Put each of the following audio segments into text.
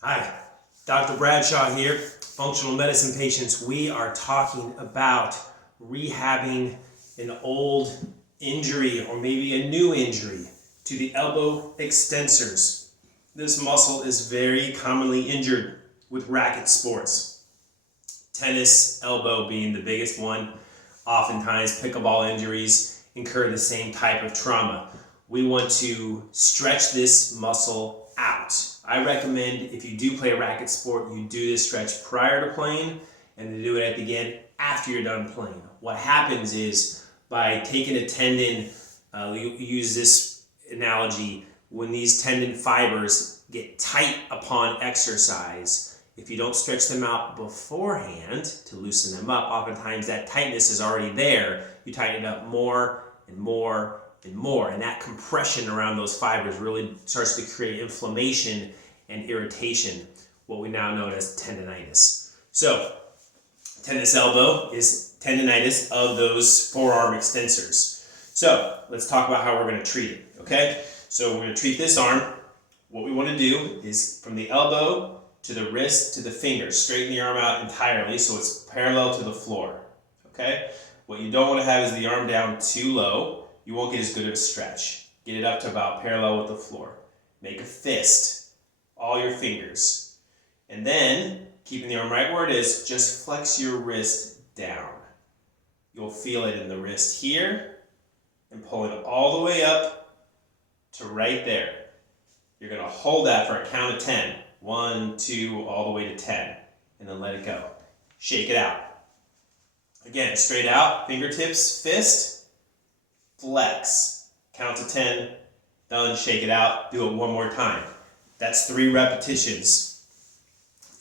Hi, Dr. Bradshaw here, functional medicine patients. We are talking about rehabbing an old injury or maybe a new injury to the elbow extensors. This muscle is very commonly injured with racket sports. Tennis elbow being the biggest one. Oftentimes pickleball injuries incur the same type of trauma. We want to stretch this muscle out. I recommend if you do play a racket sport, you do this stretch prior to playing and to do it again after you're done playing. What happens is by taking a tendon, you use this analogy, when these tendon fibers get tight upon exercise, if you don't stretch them out beforehand to loosen them up, oftentimes that tightness is already there. You tighten it up more and more and more, and that compression around those fibers really starts to create inflammation and irritation, what we now know as tendonitis. So, tennis elbow is tendonitis of those forearm extensors. So, let's talk about how we're going to treat it, okay? So, we're going to treat this arm. What we want to do is from the elbow to the wrist to the finger, straighten the arm out entirely so it's parallel to the floor, okay? What you don't want to have is the arm down too low. You won't get as good of a stretch. Get it up to about parallel with the floor. Make a fist, all your fingers. And then, keeping the arm right where it is, just flex your wrist down. You'll feel it in the wrist here, and pull it all the way up to right there. You're going to hold that for a count of 10. 1, 2, all the way to 10. And then let it go. Shake it out. Again, straight out, fingertips, fist, flex. Count to 10. Done, shake it out. Do it one more time. That's 3 repetitions.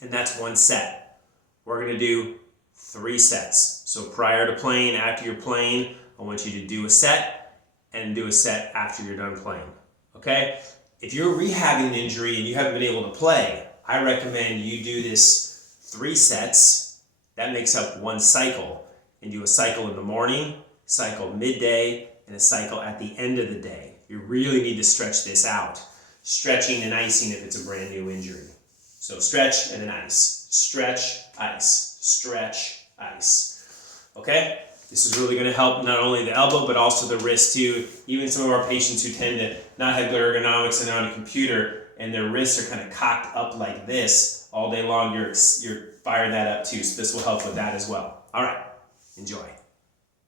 And that's 1 set. We're going to do 3 sets. So prior to playing, after you're playing, I want you to do a set and do a set after you're done playing. Okay? If you're rehabbing an injury and you haven't been able to play, I recommend you do this 3 sets. That makes up 1 cycle. And do a cycle in the morning, cycle midday, and a cycle at the end of the day. You really need to stretch this out. Stretching and icing if it's a brand new injury. So stretch and then ice. Stretch, ice. Stretch, ice. Okay? This is really going to help not only the elbow, but also the wrist too. Even some of our patients who tend to not have good ergonomics and on a computer, and their wrists are kind of cocked up like this all day long, you're firing that up too. So this will help with that as well. All right, enjoy.